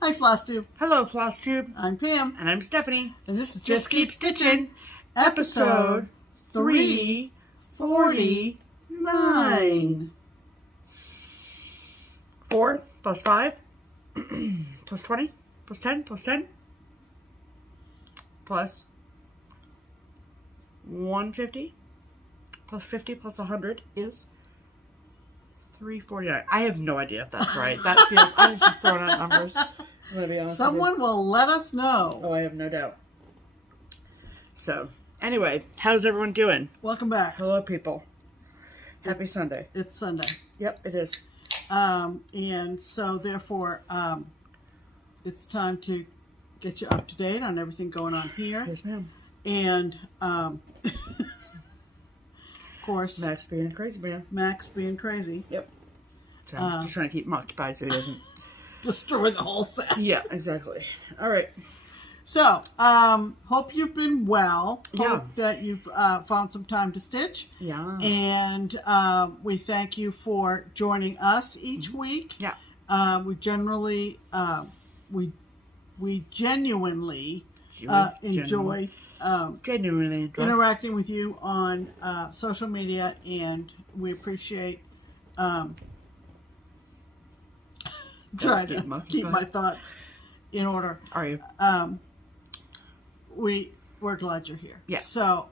Hi, FlossTube. Hello, FlossTube. I'm Pam. And I'm Stephanie. And this is Just Keep Stitching, episode 349. 4 plus 5 plus 20 plus 10 plus 10 plus 150 plus 50 plus 100 is 349. I have no idea if that's right. That feels, I was just throwing out numbers. I'm gonna be honest. Someone will let us know. Oh, I have no doubt. So, anyway, how's everyone doing? Welcome back. Hello, people. Happy Sunday. It's Sunday. Yep, it is. And so, therefore, it's time to get you up to date on everything going on here. Yes, ma'am. And, of course, Max being a crazy man. Max being crazy. Yep. So I'm just trying to keep him occupied so he doesn't destroy the whole set. Yeah, exactly. All right. So, hope you've been well. Yeah. Hope that you've found some time to stitch. Yeah. And we thank you for joining us each week. Yeah. We generally, we genuinely enjoy interacting with you on social media, and we appreciate trying to keep my thoughts in order. Are you? We're glad you're here. Yeah. So,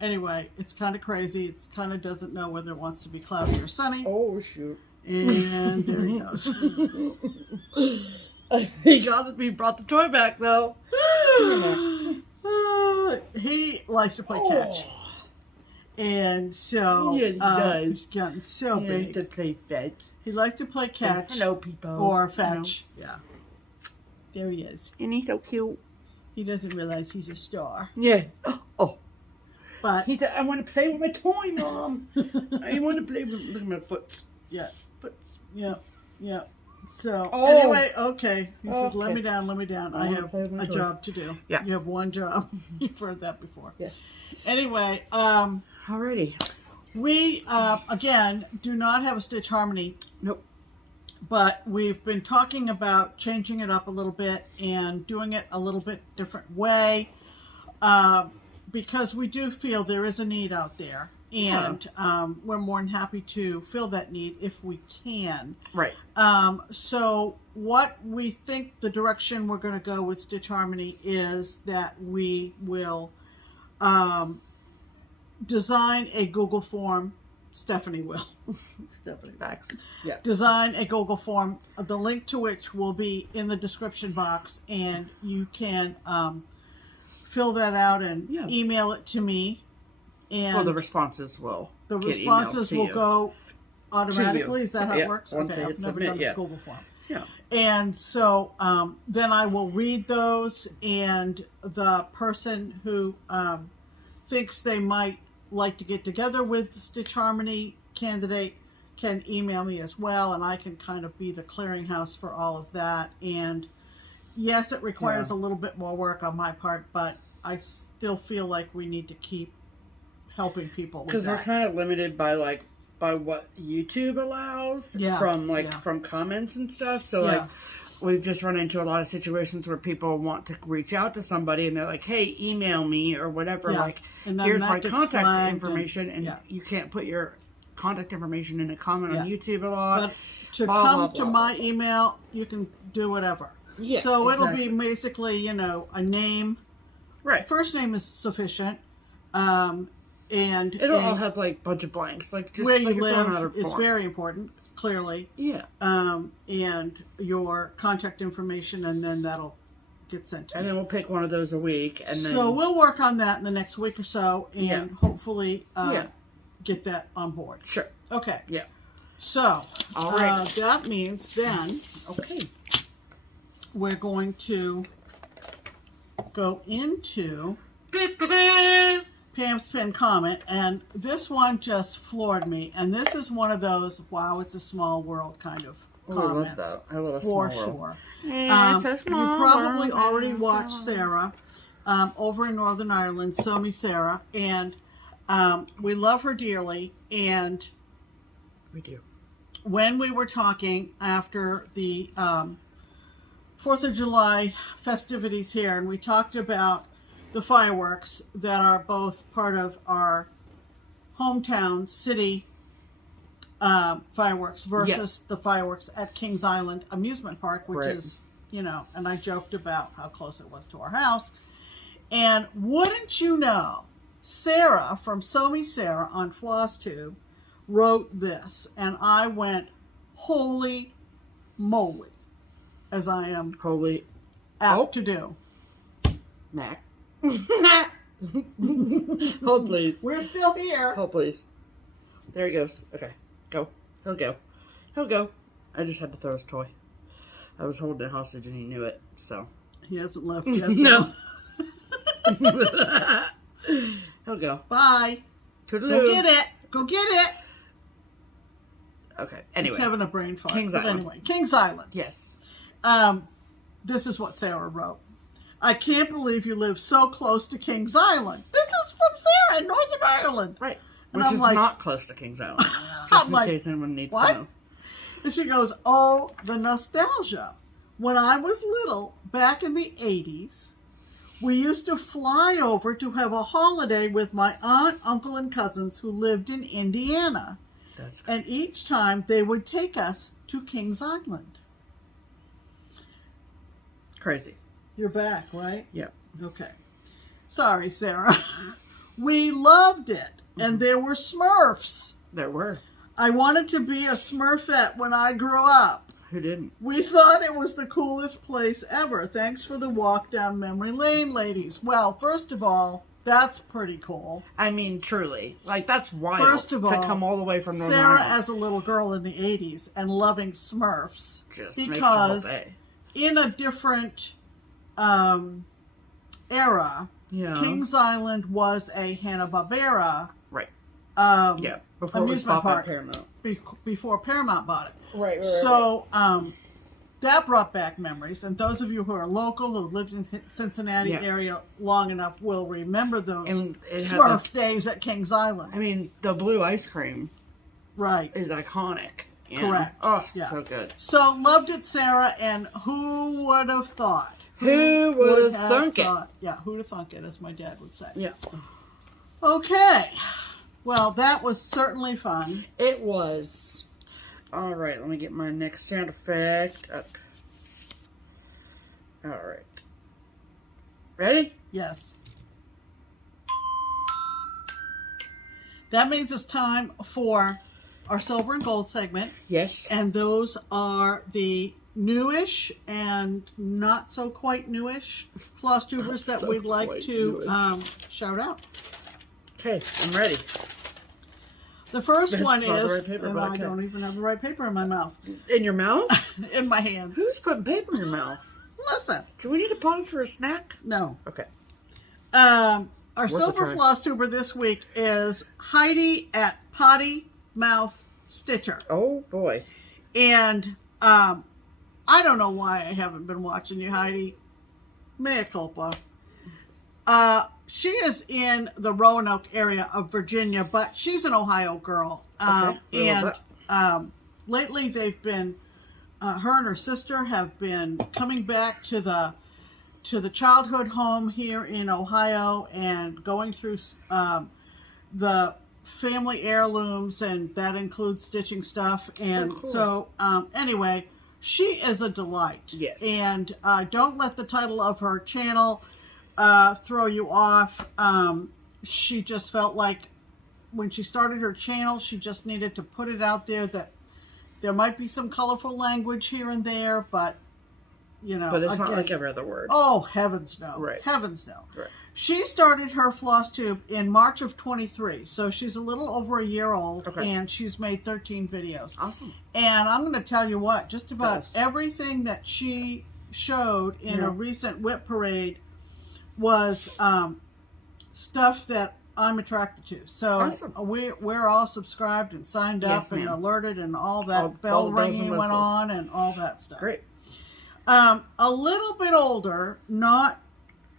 anyway, it's kind of crazy. It's kind of doesn't know whether it wants to be cloudy or sunny. Oh, shoot. And there he goes. He brought the toy back, though. He likes to play catch. And so, yeah, he does. He's gotten so big. He likes to play fetch. He likes to play catch. Hello, people. Or fetch. Hello. Yeah. There he is. And he's so cute. He doesn't realize he's a star. Yeah. Oh. But he said, I want to play with my toy, Mom. I want to play with, look at my foot. Yeah. Foot. Yeah. Yeah. So, anyway, okay. He said, let me down. I have a job to do. Yeah. You have one job. You've heard that before. Yes. Anyway, alrighty. We, again, do not have a Stitch Harmony. Nope. But we've been talking about changing it up a little bit and doing it a little bit different way, because we do feel there is a need out there, and we're more than happy to fill that need if we can. Right. So what we think the direction we're going to go with Stitch Harmony is that we will design a Google form. Stephanie will. Stephanie Max. Yeah. Design a Google form, the link to which will be in the description box, and you can fill that out and email it to me. And well, the responses will. The responses will go automatically. Is that how it works? Once okay, they I've never submit, done a Google form. Yeah. And so then I will read those, and the person who thinks they might like to get together with the Stitch Harmony candidate can email me as well, and I can kind of be the clearinghouse for all of that. And yes, it requires a little bit more work on my part, but I still feel like we need to keep helping people with that. Because we're kind of limited by what YouTube allows from comments and stuff. So we've just run into a lot of situations where people want to reach out to somebody and they're like, hey, email me or whatever. Like, here's my contact information. And you can't put your contact information in a comment on YouTube a lot. But to come to my email, you can do whatever. Yeah, so it'll be basically, a name. Right. First name is sufficient. And it'll all have a bunch of blanks. Like just where you live is very important. Clearly. Yeah. And your contact information, and then that'll get sent to me. And then we'll pick one of those a week. And then so we'll work on that in the next week or so, and hopefully get that on board. Sure. Okay. Yeah. So, all right. That means then, we're going to go into Pam's pinned comment, and this one just floored me. And this is one of those, wow, it's a small world kind of comments. I love that. I love a for small sure. world. You probably already watched Sarah over in Northern Ireland, Somi Sarah, and we love her dearly. And we do. When we were talking after the 4th of July festivities here, and we talked about the fireworks that are both part of our hometown city fireworks versus the fireworks at Kings Island Amusement Park, which is, you know, and I joked about how close it was to our house. And wouldn't you know, Sarah from Sew Me Sarah on FlossTube wrote this, and I went, holy moly, as I am apt to do. Mac. Hold, please. We're still here. Hold, please. There he goes. Okay, go. He'll go. He'll go. I just had to throw his toy. I was holding it hostage and he knew it, so. He hasn't left yet. No. He'll go. Bye. Toodaloo. Go get it. Go get it. Okay, anyway. He's having a brain fart. Kings Island. Anyway, Kings Island. Yes. This is what Sarah wrote. I can't believe you live so close to Kings Island. This is from Sarah in Northern Ireland. Right. And Which I'm is like, not close to Kings Island. Just in case anyone needs to know. And she goes, oh, the nostalgia. When I was little, back in the 80s, we used to fly over to have a holiday with my aunt, uncle, and cousins who lived in Indiana. That's and each time they would take us to Kings Island. Crazy. You're back, right? Yeah. Okay. Sorry, Sarah. We loved it. And there were Smurfs. There were. I wanted to be a Smurfette when I grew up. Who didn't? We thought it was the coolest place ever. Thanks for the walk down memory lane, ladies. Well, first of all, that's pretty cool. I mean, truly. Like, that's wild. First of all, to come all the way from Northern Sarah, Ireland. as a little girl in the 80s and loving Smurfs, just because makes the whole day. In a different era, Kings Island was a Hanna-Barbera before it was amusement park, Paramount. Before Paramount bought it. Right. So that brought back memories, and those of you who are local, who lived in the Cincinnati area long enough, will remember those Smurf days at Kings Island. I mean, the blue ice cream is iconic. Yeah. Correct. Oh, so good. So loved it, Sarah, and who would have thought? Who would have thunk it? Yeah, who'd have thunk it, as my dad would say. Yeah. Okay. Well, that was certainly fun. It was. All right, let me get my next sound effect up. All right. Ready? Yes. That means it's time for our silver and gold segment. Yes. And those are the newish and not so quite newish FlossTubers that we'd like to shout out. Okay, I'm ready. The first one is, the right paper, and I don't even have the right paper in my mouth. In your mouth? In my hands. Who's putting paper in your mouth? Listen. Do we need to pause for a snack? No. Okay. Our silver FlossTuber this week is Heidi at Potty Mouth Stitcher. Oh, boy. And I don't know why I haven't been watching you, Heidi. Mea culpa. She is in the Roanoke area of Virginia, but she's an Ohio girl. And lately they've been, her and her sister have been coming back to the childhood home here in Ohio and going through the family heirlooms, and that includes stitching stuff. And so anyway, she is a delight. Yes. And don't let the title of her channel throw you off. She just felt like when she started her channel, she just needed to put it out there that there might be some colorful language here and there, but you know, but it's not like every other word. Oh, heavens no. Right. Heavens no. Right. She started her FlossTube in March of 23, so she's a little over a year old, and she's made 13 videos. Awesome. And I'm going to tell you what, just about everything that she showed in a recent whip parade was stuff that I'm attracted to. So we're all subscribed and signed up and alerted, and all that bell ringing went on and all that stuff. Great. A little bit older, not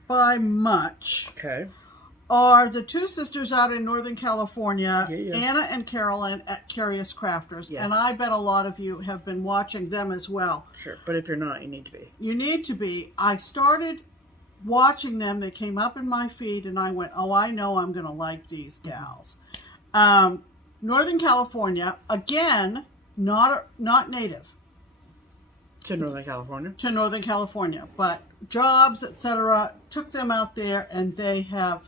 by much. Okay. are the two sisters out in Northern California, yeah. Anna and Carolyn at Curious Crafters. Yes. And I bet a lot of you have been watching them as well. Sure, but if you're not, you need to be. You need to be. I started watching them. They came up in my feed, and I went, oh, I know I'm going to like these gals. Northern California, again, not native. To Northern California. To Northern California. But jobs, etc., took them out there, and they have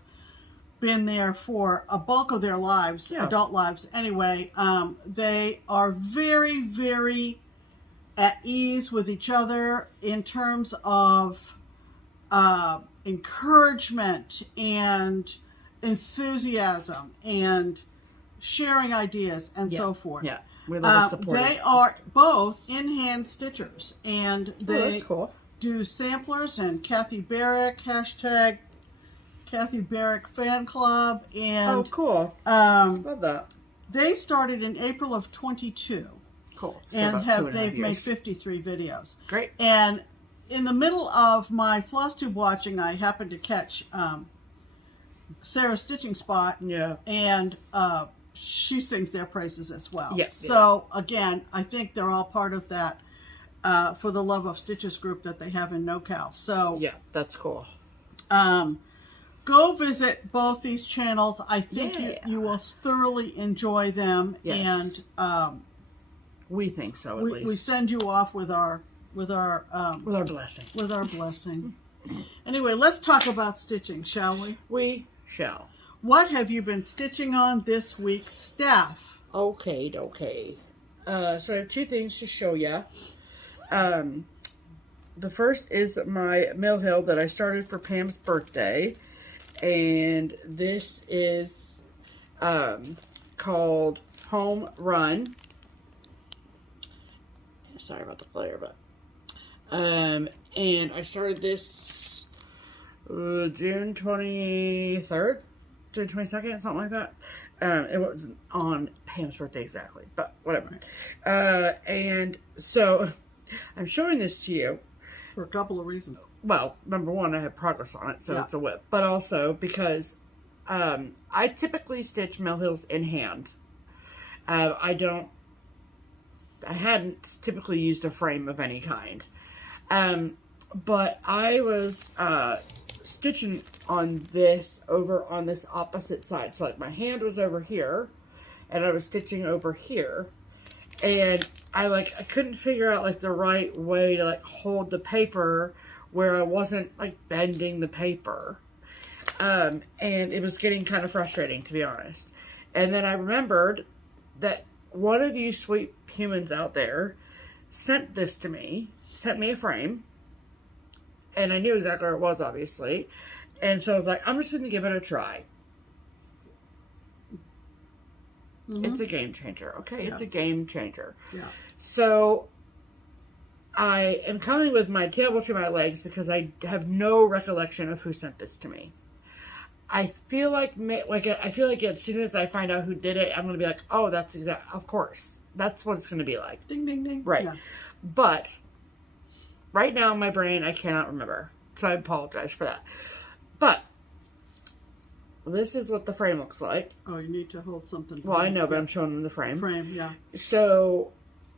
been there for a bulk of their lives, adult lives anyway. They are very, very at ease with each other in terms of encouragement and enthusiasm and sharing ideas and so forth. Yeah, we love a supportive They are both in-hand stitchers, and they that's cool. do samplers, and Kathy Barrick, hashtag Kathy Barrick Fan Club, and oh, cool. Love that. They started in April of 22. Cool. So And they've made 53 videos. Great. And in the middle of my FlossTube watching, I happened to catch Sarah's stitching spot. Yeah. And she sings their praises as well. Yes. So again, I think they're all part of that For the Love of Stitches group that they have in NoCal. So yeah, that's cool. Go visit both these channels. I think you will thoroughly enjoy them. Yes. And we think so, at least. We send you off with our blessing. With our blessing. Anyway, let's talk about stitching, shall we? We shall. What have you been stitching on this week, Steph? Okay. So I have two things to show you. The first is my Mill Hill that I started for Pam's birthday. And this is called Home Run. Sorry about the glare, but and I started this June 23rd, June 22nd, something like that. It wasn't on Pam's birthday exactly, but whatever. And so I'm showing this to you for a couple of reasons. Well, number one, I have progress on it, so it's a whip. But also because I typically stitch Mill Hills in hand. I hadn't typically used a frame of any kind. But I was stitching on this over on this opposite side. So like my hand was over here, and I was stitching over here. And I couldn't figure out like the right way to like hold the paper where I wasn't like bending the paper. And it was getting kind of frustrating, to be honest. And then I remembered that one of you sweet humans out there sent me a frame. And I knew exactly where it was, obviously. And so I was like, I'm just going to give it a try. Mm-hmm. It's a game changer. Okay, it's a game changer. Yeah. So I am coming with my tail between my legs because I have no recollection of who sent this to me. I feel like as soon as I find out who did it, I'm going to be like, oh, of course. That's what it's going to be like. Ding, ding, ding. Right. Yeah. But right now in my brain, I cannot remember. So I apologize for that. But this is what the frame looks like. Oh, you need to hold something. Well, I know, but I'm showing them the frame. Frame, yeah. So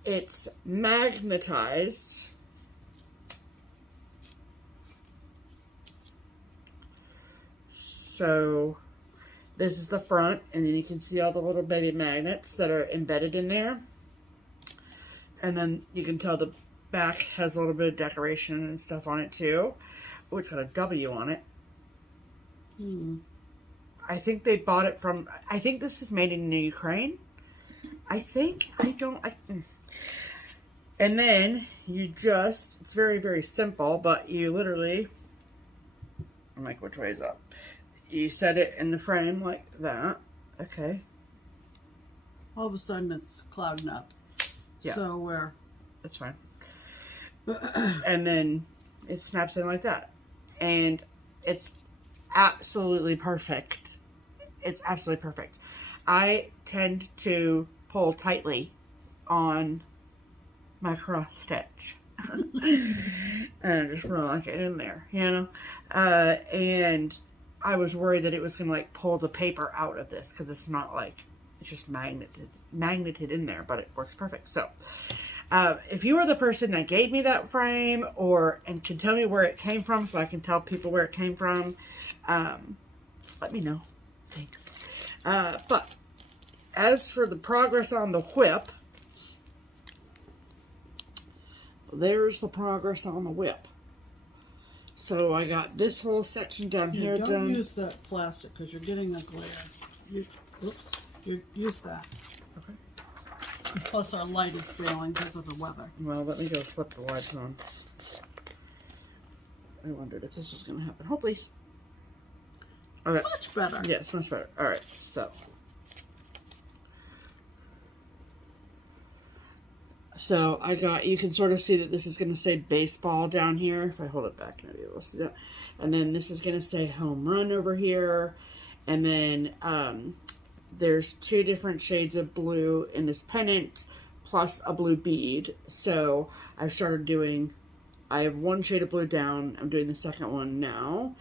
it's magnetized. So this is the front, and then you can see all the little baby magnets that are embedded in there. And then you can tell the back has a little bit of decoration and stuff on it too. Oh, it's got a W on it. I think they bought it from, I think this is made in Ukraine. And then you it's very, very simple, but you literally, I'm like, which way is up? You set it in the frame like that. Okay. All of a sudden it's clouding up. Yeah. So that's fine. And then it snaps in like that. And it's absolutely perfect. It's absolutely perfect. I tend to pull tightly on my cross stitch. And just really like it in there, you know? And I was worried that it was going to like pull the paper out of this because it's not like, it's just magneted in there, but it works perfect. So if you are the person that gave me that frame and can tell me where it came from so I can tell people where it came from, let me know. Thanks. But as for the progress on the whip, there's the progress on the whip. So I got this whole section down here done. Don't use that plastic because you're getting the glare. Use that. Okay. And plus our light is failing because of the weather. Well, let me go flip the lights on. I wondered if this was going to happen. Oh, please. Okay. Much better. Yes, much better. All right, So I got, you can sort of see that this is going to say baseball down here. If I hold it back, maybe you'll see that. And then this is going to say home run over here. And then there's 2 different shades of blue in this pennant plus a blue bead. So I've started doing, I have 1 shade of blue down. I'm doing the second one now.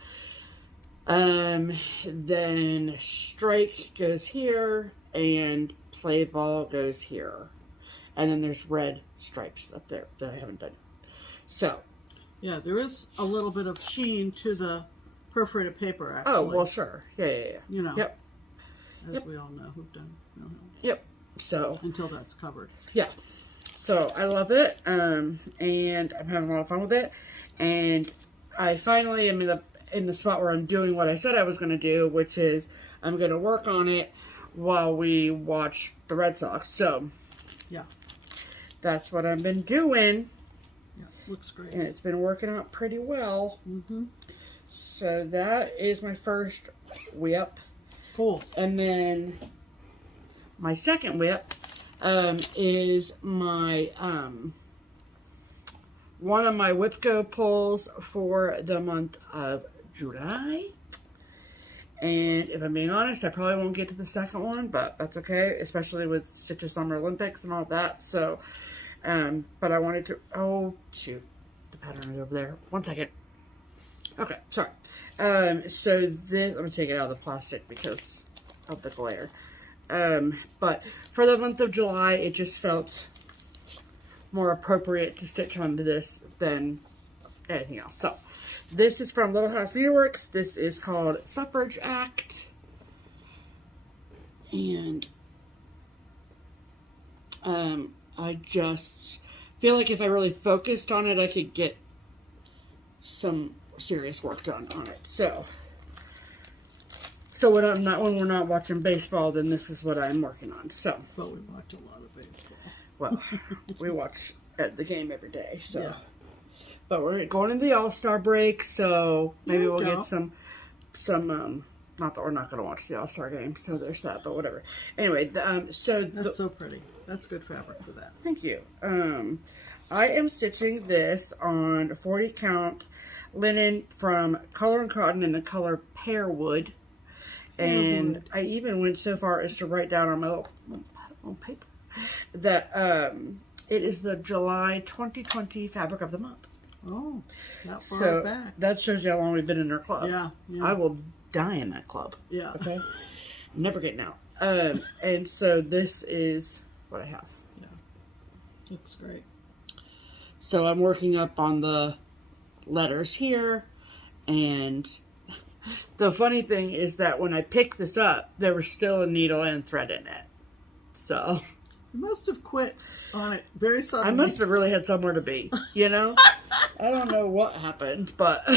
Then strike goes here and play ball goes here. And then there's red stripes up there that I haven't done. So. Yeah, there is a little bit of sheen to the perforated paper, actually. Oh, well, sure. Yeah. You know. Yep. As we all know who've done. Yep. So. Until that's covered. Yeah. So, I love it. And I'm having a lot of fun with it. And I finally am in the spot where I'm doing what I said I was going to do, which is I'm going to work on it while we watch the Red Sox. So. Yeah. That's what I've been doing. Yeah, looks great. And it's been working out pretty well. Mm-hmm. So that is my first whip. Cool. And then my second whip is my one of my Whip Go pulls for the month of July. And if I'm being honest, I probably won't get to the second one, but that's okay, especially with Stitches Summer Olympics and all that. So, but I wanted to, oh, shoot, the pattern is over there. 1 second. Okay, sorry. So this, I'm going to take it out of the plastic because of the glare. But for the month of July, it just felt more appropriate to stitch onto this than anything else. So, this is from Little House Needleworks. This is called Suffrage Act. And I just feel like if I really focused on it, I could get some serious work done on it. So when we're not watching baseball, then this is what I'm working on. So, well, we watch a lot of baseball. Well, we watch the game every day. So. Yeah. But we're going into the All-Star break, so maybe we'll get some, not that we're not going to watch the All-Star game, so there's that, but whatever. Anyway, so. That's so pretty. That's good fabric for that. Thank you. I am stitching this on 40 count linen from Color and Cotton in the color Pearwood. And I even went so far as to write down on my little paper that it is the July 2020 fabric of the month. Oh, that far so back. That shows you how long we've been in our club. Yeah. I will die in that club. Yeah. Okay. Never getting out. And so this is what I have. Yeah. Looks great. So I'm working up on the letters here, and the funny thing is that when I picked this up, there was still a needle and thread in it. So you must have quit on it very suddenly. I must have really had somewhere to be, you know? I don't know what happened, but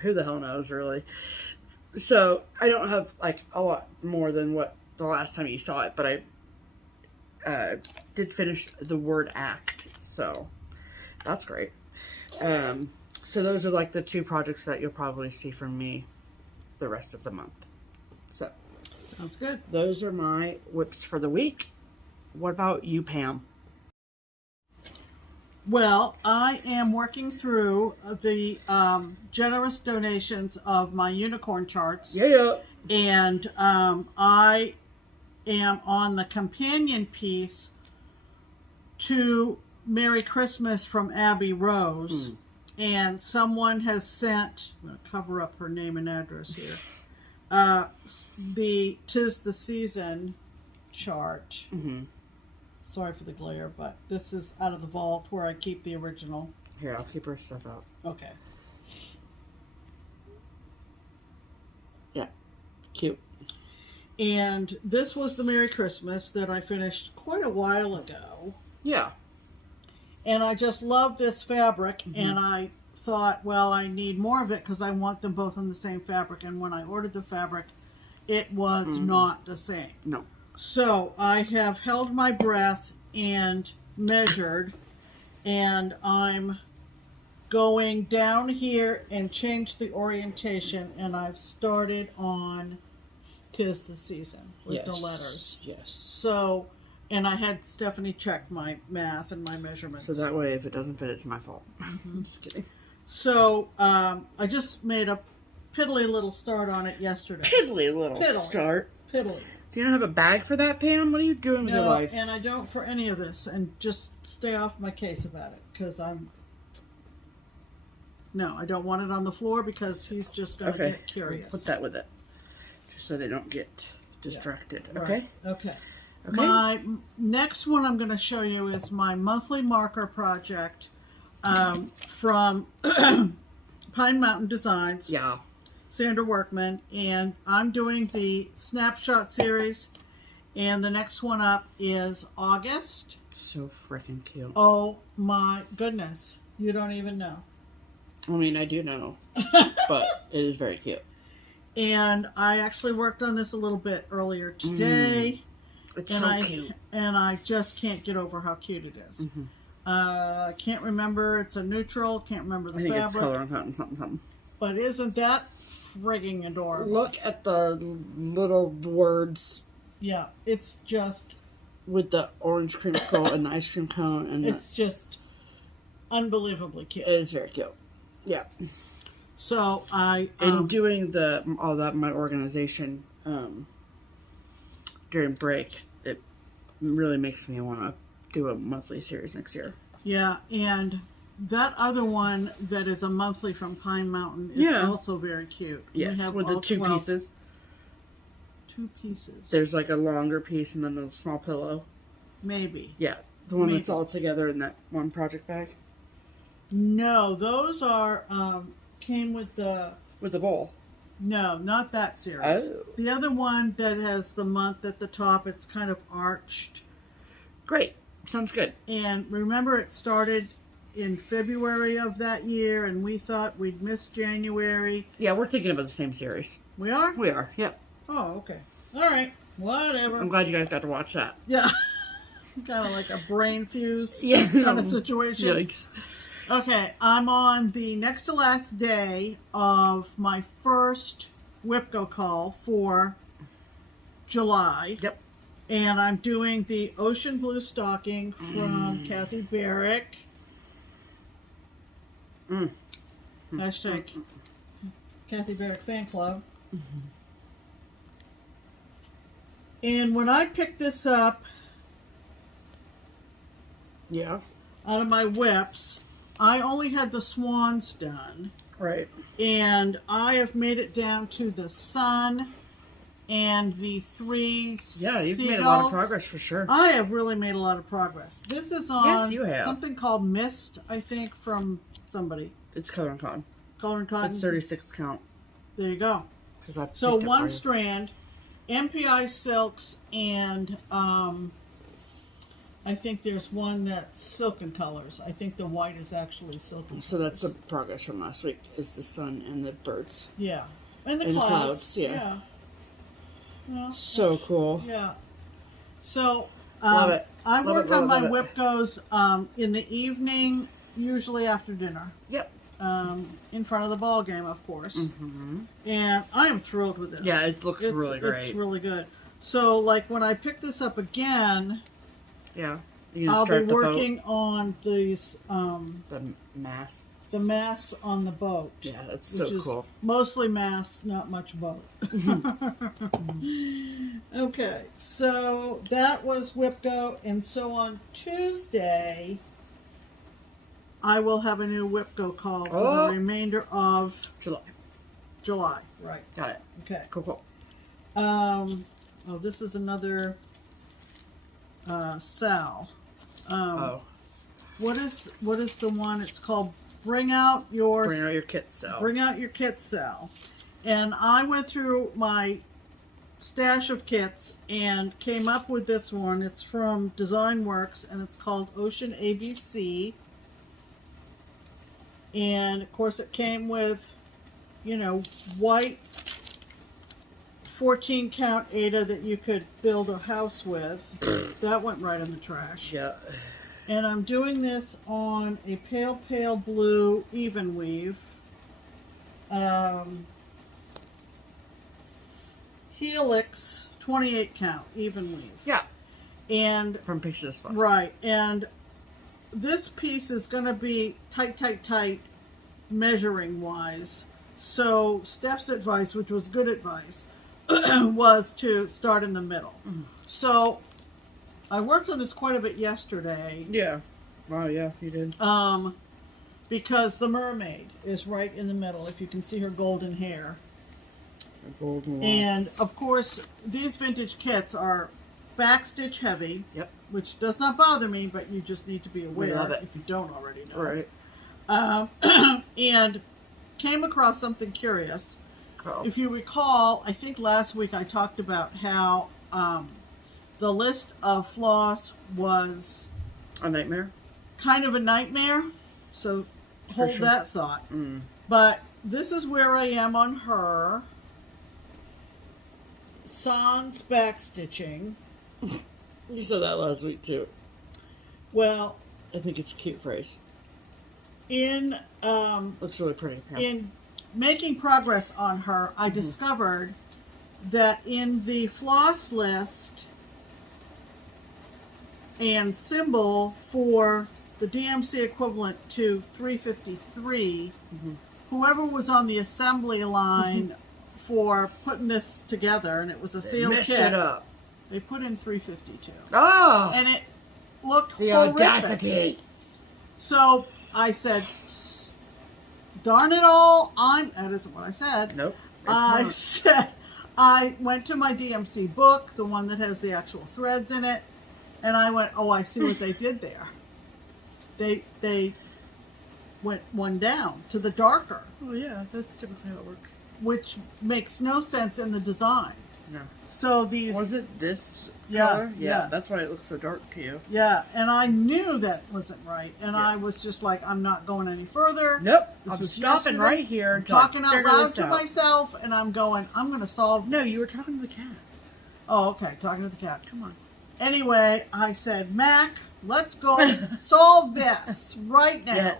who the hell knows, really? So I don't have, like, a lot more than what the last time you saw it, but I did finish the word act, so that's great. So those are, like, the 2 projects that you'll probably see from me the rest of the month. So sounds good. Those are my whips for the week. What about you, Pam? Well, I am working through the generous donations of my unicorn charts. Yeah. And I am on the companion piece to Merry Christmas from Abby Rose. And someone has sent, I'm going to cover up her name and address here. the 'Tis the Season chart. Mm-hmm. Sorry for the glare, but this is out of the vault where I keep the original. Here, I'll keep her stuff out. Okay. Yeah. Cute. And this was the Merry Christmas that I finished quite a while ago. Yeah. And I just love this fabric, and I thought, well, I need more of it because I want them both in the same fabric. And when I ordered the fabric, it was not the same. No. So I have held my breath and measured, and I'm going down here and change the orientation, and I've started on 'Tis the Season with the letters. Yes. So, and I had Stephanie check my math and my measurements. So that way, if it doesn't fit, it's my fault. I'm just kidding. So, I just made a piddly little start on it yesterday. Piddly little start. Piddly. Do you not have a bag for that, Pam? What are you doing with your life? And I don't for any of this. And just stay off my case about it, because No, I don't want it on the floor because he's just going to get curious. Put that with it, just so they don't get distracted. Yeah. Okay? Right. Okay. My next one I'm going to show you is my monthly marker project from Pine Mountain Designs. Yeah. Sandra Workman, and I'm doing the Snapshot series, and the next one up is August. So freaking cute. Oh my goodness. You don't even know. I mean, I do know, but it is very cute. And I actually worked on this a little bit earlier today. It's so cute. And I just can't get over how cute it is. I can't remember. It's a neutral. Can't remember the fabric. I think it's color and cotton something. But isn't that frigging adorable? Look at the little words. Yeah, it's just... With the orange cream skull and the ice cream cone. And it's just unbelievably cute. It is very cute. Yeah. So I... and doing all that, my organization during break, it really makes me want to do a monthly series next year. Yeah, and that other one that is a monthly from Pine Mountain is also very cute. Yes, with the 2 pieces. 2 pieces. There's like a longer piece and then a small pillow. Maybe. Yeah, the one that's all together in that one project bag. No, those are came with the bowl. No, not that series. Oh. The other one that has the month at the top, it's kind of arched. Great. Sounds good. And remember, it started in February of that year, and we thought we'd miss January. Yeah, we're thinking about the same series. We are? We are, yep. Oh, okay. All right. Whatever. I'm glad you guys got to watch that. Yeah. Kind of like a brain fuse kind of situation. Yikes. Okay, I'm on the next to last day of my first WIPGO call for July. Yep. And I'm doing the Ocean Blue Stocking from Kathy Barrick. Hashtag Kathy Barrick Fan Club. And when I picked this up out of my whips, I only had the swans done. Right. And I have made it down to the sun and the 3 seagulls. Yeah, you've made a lot of progress for sure. I have really made a lot of progress. This is on something called Mist, I think, from somebody. It's color and cotton. Color and cotton? It's 36 count. There you go. So 1 strand, MPI silks, and I think there's one that's silken colors. I think the white is actually silken. So that's the progress from last week, is the sun and the birds. Yeah. And the clouds. Yeah. Well, so cool. Yeah. So love it. I work on my WIPGOs in the evening, usually after dinner. Yep. In front of the ball game, of course. And I am thrilled with it. Yeah, it looks really great. It's really good. So, like, when I pick this up again, I'll be working on these the masts. The masts on the boat. Yeah, that's so cool. Mostly masts, not much boat. Okay, so that was WIPGO, and so on Tuesday I will have a new WIPGO call for the remainder of July. July, right. Got it. Okay. Cool. Oh, this is another SAL. What is the one? It's called Bring Out Your Kits SAL. Bring Out Your Kits SAL. And I went through my stash of kits and came up with this one. It's from Design Works and it's called Ocean ABC. And of course it came with, you know, white 14 count Ada that you could build a house with. That went right in the trash. Yeah. And I'm doing this on a pale blue even weave. Helix 28 count even weave. Yeah. And from Picture This. Right. And this piece is going to be tight measuring wise. So Steph's advice, which was good advice, was to start in the middle. So I worked on this quite a bit yesterday. Yeah. Wow, yeah, you did. Because the mermaid is right in the middle, if you can see her golden hair. Her golden locks. And of course, these vintage kits are backstitch heavy. Yep. Which does not bother me, but you just need to be aware if you don't already know. Right. And came across something curious. Oh. If you recall, I think last week I talked about how the list of floss was a nightmare. Kind of a nightmare. So hold that thought. But this is where I am on her. Sans backstitching. You said that last week too. Well, I think it's a cute phrase. Looks really pretty. Yeah. In making progress on her, I discovered that in the floss list and symbol for the DMC equivalent to 353, whoever was on the assembly line for putting this together, and it was a sealed kit. It up. They put in 352. Oh! And it looked the horrific. Audacity. So I said, darn it all, that isn't what I said. Nope. I went to my DMC book, the one that has the actual threads in it, and I went, oh, I see what they did there. They went one down to the darker. Oh yeah, that's typically how it works. Which makes no sense in the design. No. So these... Was it this color? Yeah. That's why it looks so dark to you. Yeah, and I knew that wasn't right. And I was just like, I'm not going any further. Nope. I'm stopping right here. I'm talking out loud to myself, and I'm going, I'm going to solve this. No, you were talking to the cats. Oh, okay. Talking to the cats. Come on. Anyway, I said, Mac, let's go solve this right now. Yes.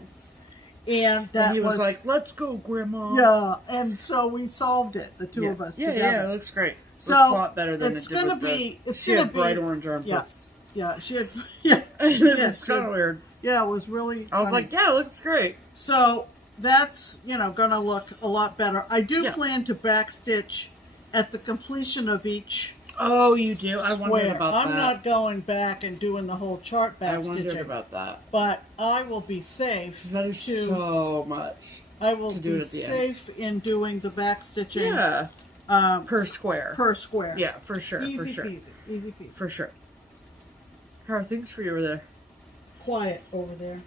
And he was like, let's go, Grandma. Yeah, and so we solved it, the two of us together. Yeah, it looks great. So looks a lot better than it's going to be. She had bright orange armpits. Yeah, she had. Yeah, it's kind of weird. Yeah, it was really. I was like, yeah, it looks great. So that's going to look a lot better. I do plan to backstitch at the completion of each. Oh, you do? I wondered about that. I'm not going back and doing the whole chart backstitching. I wondered about that. But I will be safe. That is so much. I will be safe in doing the backstitching. Yeah. Per square. Per square. Yeah, for sure. Easy for sure. peasy. Easy peasy. For sure. How are things for you over there? Quiet over there.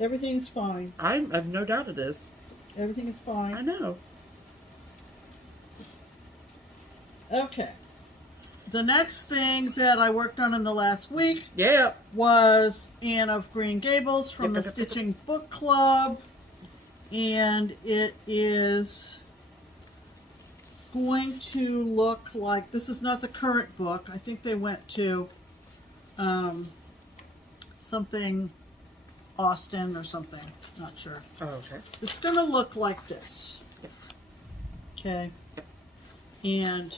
Everything's fine. I have no doubt it is. Everything is fine. I know. Okay. The next thing that I worked on in the last week was Anne of Green Gables from the Stitching Book Club. And it is going to look like, this is not the current book. I think they went to something Austin or something. Not sure. Oh, okay. It's going to look like this. Okay. And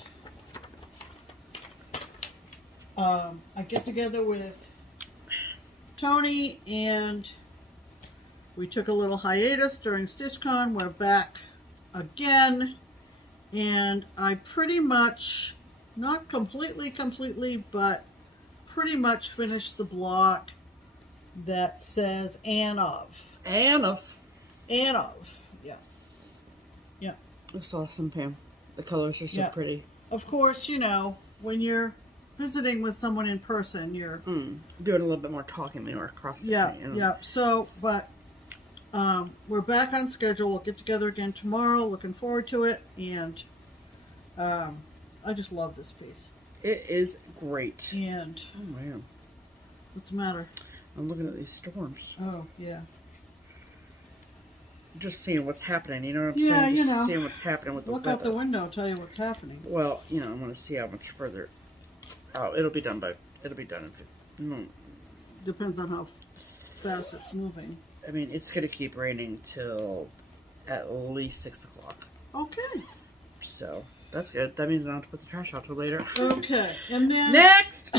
I get together with Tony and we took a little hiatus during StitchCon. We're back again. And I pretty much, not completely, but pretty much finished the block that says Anne of. Anne of. Anne of, yeah. Yeah. It's awesome, Pam. The colors are so pretty. Of course, you know, when you're visiting with someone in person, you're doing a little bit more talking or cross stitching. Yeah, yeah. So, but we're back on schedule. We'll get together again tomorrow. Looking forward to it. And I just love this piece. It is great. And oh man, what's the matter? I'm looking at these storms. Oh yeah. Just seeing what's happening. You know what I'm saying? Yeah, you know. Seeing what's happening with the weather. Look out the window. Tell you what's happening. Well, you know, I want to see how much further. Oh, it'll be done in. Depends on how fast it's moving. I mean, it's gonna keep raining till at least 6 o'clock. Okay. So that's good. That means I don't have to put the trash out till later. Okay, and then next.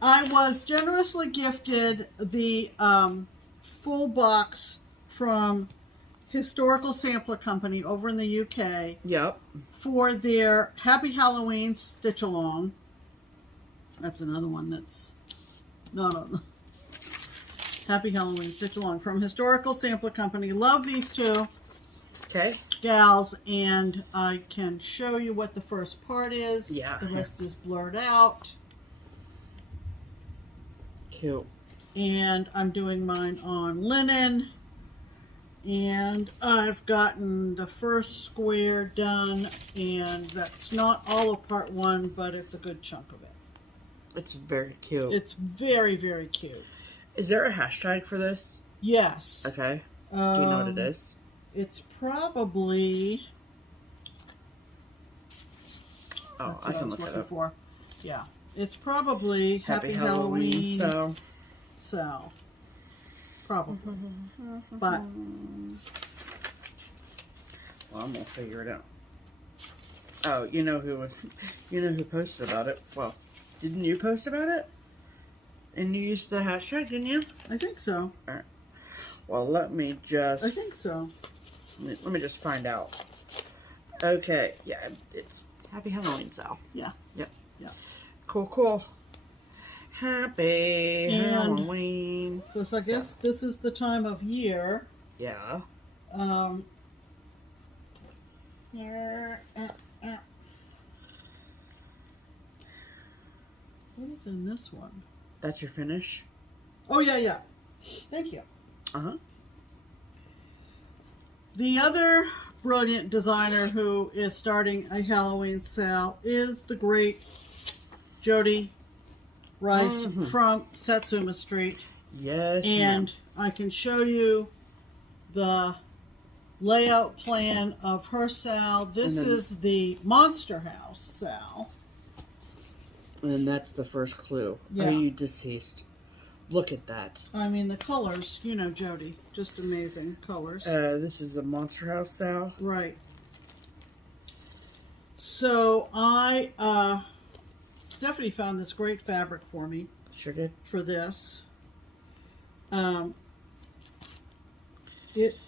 I was generously gifted the full box from Historical Sampler Company over in the UK. Yep. For their Happy Halloween Stitch Along. That's another one that's no. Happy Halloween Stitch Along from Historical Sampler Company. Love these two. Okay. Gals, and I can show you what the first part is. Yeah. The rest is blurred out. Cute. And I'm doing mine on linen. And I've gotten the first square done, and that's not all of part one, but it's a good chunk of it. It's very cute. It's very, very cute. Is there a hashtag for this? Yes. Okay. Do you know what it is? It's probably... Oh, I can look it up. For. Yeah. It's probably Happy Halloween SAL. SAL. Probably. But well, I'm gonna figure it out. Oh, you know who posted about it? Well, didn't you post about it? And you used the hashtag, didn't you? I think so. All right. Well, let me just. I think so. Let me just find out. Okay. Yeah, it's Happy Halloween SAL. Yeah. Yep. Yeah. Cool. Happy Halloween. So I guess this is the time of year. Yeah. What is in this one? That's your finish? Oh, yeah. Thank you. Uh-huh. The other brilliant designer who is starting a Halloween SAL is the great Jody Rice from Satsuma Street. Yes. And I can show you the layout plan of her SAL. This is the Monster House SAL. And that's the first clue. Yeah. Are you deceased? Look at that. I mean, the colors, you know, Jody, just amazing colors. This is a Monster House SAL. Right. So Stephanie found this great fabric for me. Sure did. For this. It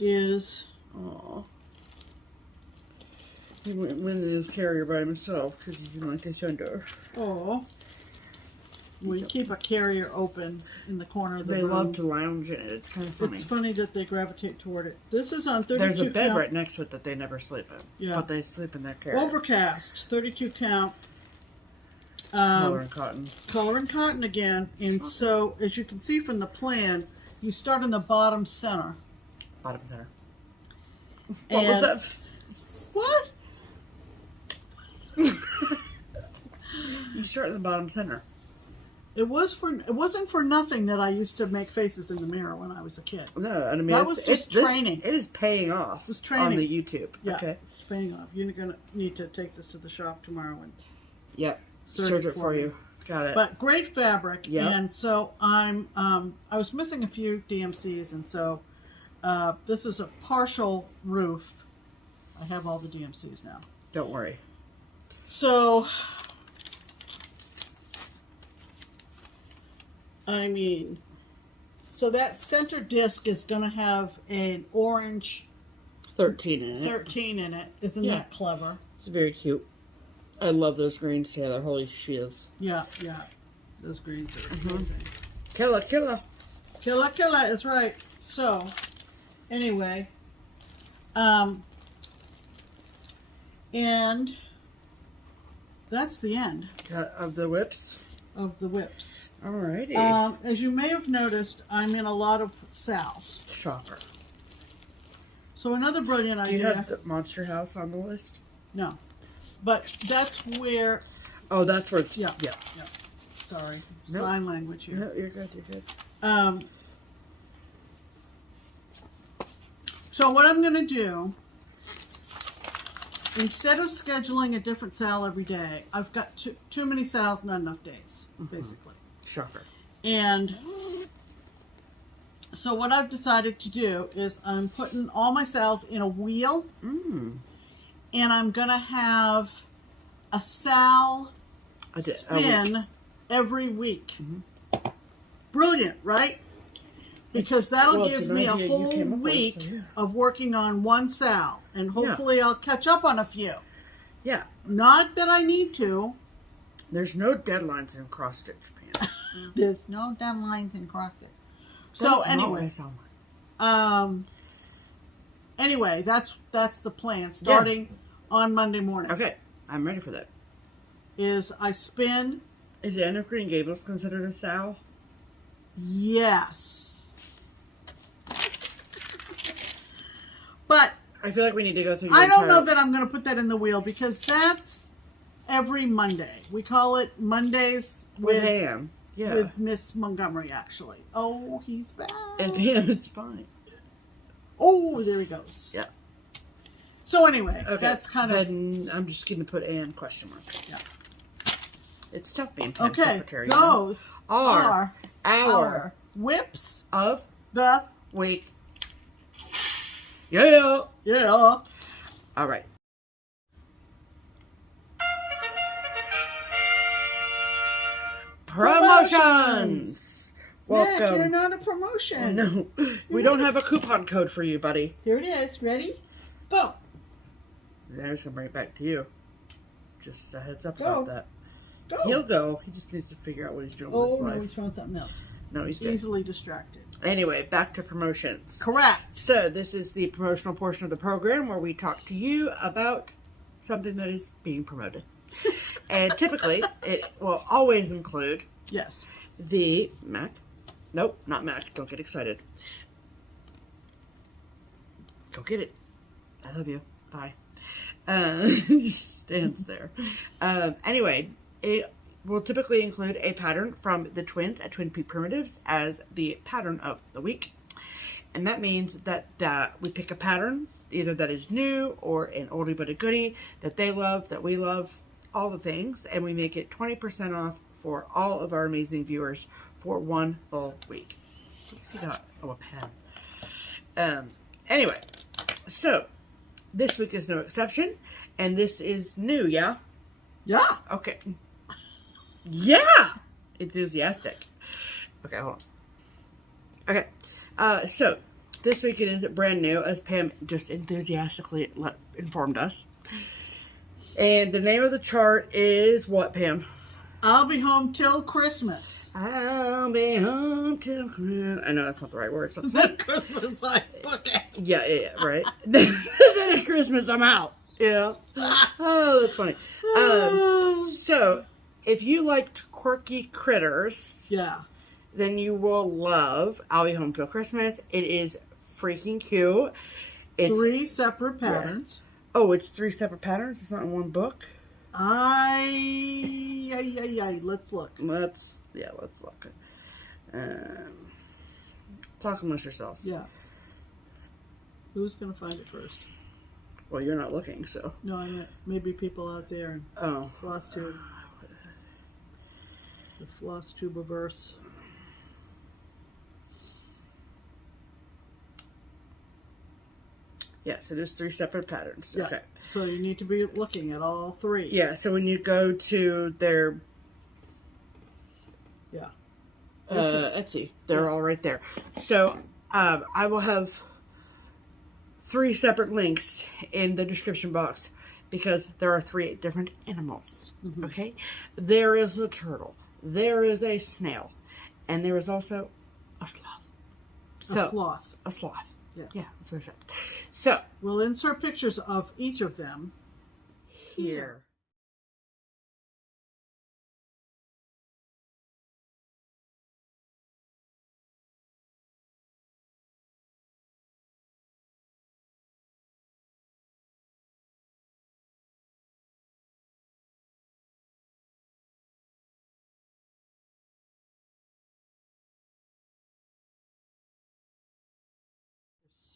is... Aww. He went in his carrier by himself because he didn't like the thunder. Oh. We keep a carrier open in the corner of the room. They love to lounge in it. It's kind of funny. It's funny that they gravitate toward it. This is on 32 count. There's a bed right next to it that they never sleep in. Yeah. But they sleep in their carrier. Overcast, 32 count. Color and cotton. Color and cotton again. And so, as you can see from the plan, you start in the bottom center. Bottom center. What was that? What? You start in the bottom center. It wasn't for nothing that I used to make faces in the mirror when I was a kid. No, I mean that was just training. It is paying off. It was training on the YouTube. Yeah, okay. It's paying off. You're gonna need to take this to the shop tomorrow and search it for you. Got it. But great fabric. Yeah. And so I was missing a few DMCs, and so this is a partial roof. I have all the DMCs now. Don't worry. So, I mean, so that center disc is going to have an orange 13 in it. 13 in it. Isn't that clever? It's very cute. I love those greens together. Holy shiz. Yeah. Those greens are amazing. Killer. Killer is right. So, anyway, And that's the end of the whips. Of the whips. Alrighty. As you may have noticed, I'm in a lot of SALs. Shopper. So another brilliant idea. Do you have the Monster House on the list? No. But that's where... Oh, that's where it's... Yeah. Sorry. Nope. Sign language here. No, you're good. So what I'm going to do, instead of scheduling a different SAL every day, I've got too many SALs, not enough days, basically. Shopper. And so what I've decided to do is I'm putting all my SALs in a wheel. And I'm going to have a SAL spin every week. Brilliant, right? Because that'll give me a whole week of working on one SAL. And hopefully I'll catch up on a few. Yeah. Not that I need to. There's no deadlines in cross-stitch, Pam. There's no deadlines in cross-stitch. So anyway, that's the plan. Starting on Monday morning. Okay, I'm ready for that. Is I spin. Is Anne of Green Gables considered a SAL? Yes. But I feel like we need to go through. I don't know that I'm going to put that in the wheel because that's every Monday. We call it Mondays with Pam. Yeah. With Miss Montgomery, actually. Oh, he's back. And Pam, it's fine. Oh, there he goes. Yeah. So anyway, that's kind of... I'm just going to put Anne question mark. Yeah. It's tough being Pam's secretary. Those are our whips of the week. Yeah. All right. Promotions. Welcome. Mac, you're not a promotion. No, we don't have a coupon code for you, buddy. Here it is. Ready? Go. Then I'm just gonna bring it back to you. Just a heads up about that. Go. He'll go. He just needs to figure out what he's doing with his life. No, he's found something else. No, he's good. Easily distracted. Anyway, back to promotions. Correct. So this is the promotional portion of the program where we talk to you about something that is being promoted. And typically, it will always include the Mac. Nope, not Mac. Don't get excited. Go get it. I love you. Bye. Just stands there. Anyway, it will typically include a pattern from the twins at Twin Peak Primitives as the pattern of the week. And that means that we pick a pattern, either that is new or an oldie but a goodie that they love, that we love, all the things, and we make it 20% off for all of our amazing viewers for one full week. What see that? Oh, a pen. Anyway, so this week is no exception, and this is new, yeah? Yeah. Okay. Yeah! Enthusiastic. Okay, hold on. Okay, so this week it is brand new, as Pam just enthusiastically informed us. And the name of the chart is what, Pam? I'll be home till Christmas. I'll be home till Christmas. I know that's not the right word. But Then Christmas, I book it. Yeah, right. Then at Christmas, I'm out. Yeah. Oh, that's funny. So, if you liked quirky critters, then you will love I'll Be Home Till Christmas. It is freaking cute. It's 3 separate patterns. Oh, it's 3 separate patterns? It's not in one book? Let's look. Let's look. Talk amongst yourselves. Yeah. Who's going to find it first? Well, you're not looking, so. No, I meant maybe people out there in FlossTube. The FlossTuberverse. Yes, it is 3 separate patterns. Yeah. Okay. So you need to be looking at all 3. Yeah, so when you go to their Etsy, they're all right there. So I will have 3 separate links in the description box because there are 3 different animals. Okay? There is a turtle. There is a snail. And there is also a sloth. A sloth. A sloth. Yes. Yeah, that's what I said. So we'll insert pictures of each of them here.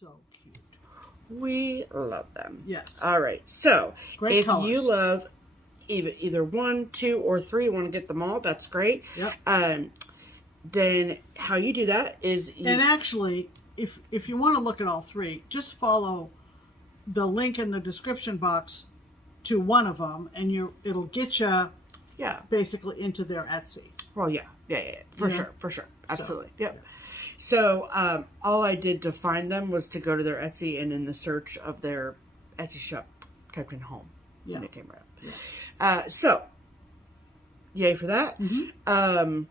So cute. We love them. Yes. All right. So Great if colors. you love either 1, 2, or 3, want to get them all, that's great. Yep. Then how you do that is and actually, if you want to look at all 3, just follow the link in the description box to one of them, and it'll get you basically into their Etsy. Well, yeah, for sure, absolutely, yep. So all I did to find them was to go to their Etsy, and in the search of their Etsy shop, typed in home, and it came right up. Yeah. So, yay for that. Mm-hmm.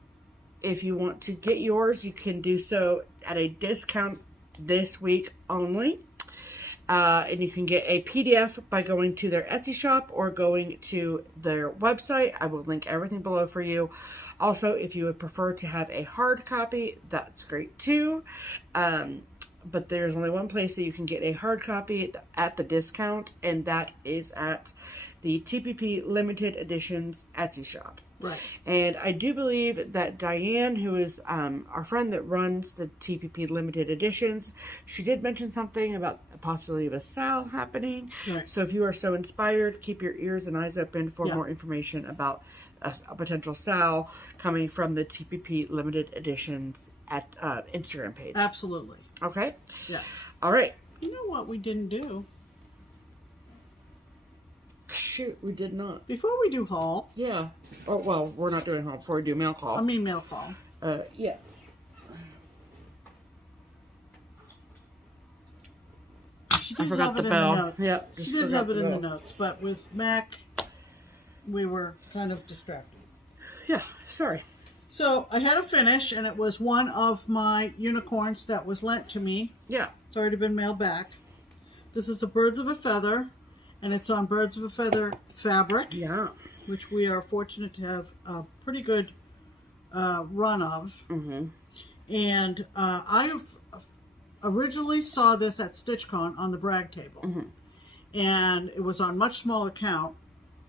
If you want to get yours, you can do so at a discount this week only. And you can get a PDF by going to their Etsy shop or going to their website. I will link everything below for you. Also, if you would prefer to have a hard copy, that's great too. But there's only one place that you can get a hard copy at the discount, and that is at the TPP Limited Editions Etsy shop. Right. And I do believe that Diane, who is our friend that runs the TPP Limited Editions, she did mention something about the possibility of a SAL happening. Right. So if you are so inspired, keep your ears and eyes open for more information about a potential SAL coming from the TPP Limited Editions at Instagram page. Absolutely. Okay? Yes. All right. You know what we didn't do? Shoot, we did not. Before we do haul. Yeah. Oh, well, we're not doing haul before we do mail call. I mean mail call. Yeah. She did I forgot have it the in bell. the notes. Yep, She did have it in the notes, but with Mac, we were kind of distracted. Yeah, sorry. So I had a finish, and it was one of my unicorns that was lent to me. Yeah. It's already been mailed back. This is a Birds of a Feather, and it's on Birds of a Feather fabric. Yeah. Which we are fortunate to have a pretty good run of. Mm-hmm. And I originally saw this at StitchCon on the brag table. Mm-hmm. And it was on much smaller count,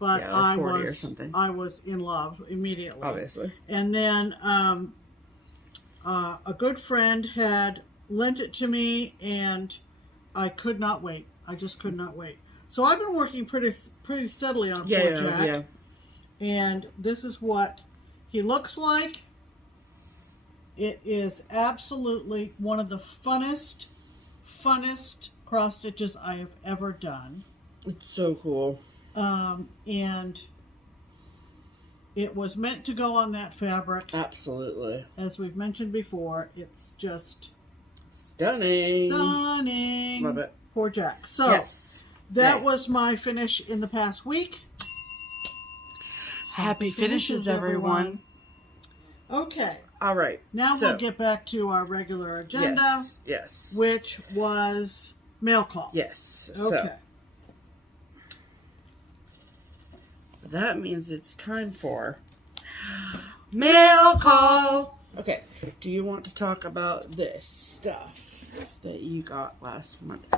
but yeah, like 40 or something. I was in love immediately. Obviously. And then a good friend had lent it to me, and I could not wait. I just could not wait. So I've been working pretty steadily on poor Jack. Yeah. And this is what he looks like. It is absolutely one of the funnest cross stitches I have ever done. It's so cool. And it was meant to go on that fabric. Absolutely. As we've mentioned before, it's just stunning. Love it. Poor Jack. So that was my finish in the past week. Happy finishes, everyone. Okay. All right. Now we'll get back to our regular agenda. Yes. Which was mail call. Yes. Okay. So that means it's time for mail call. Okay. Do you want to talk about this stuff that you got last Monday?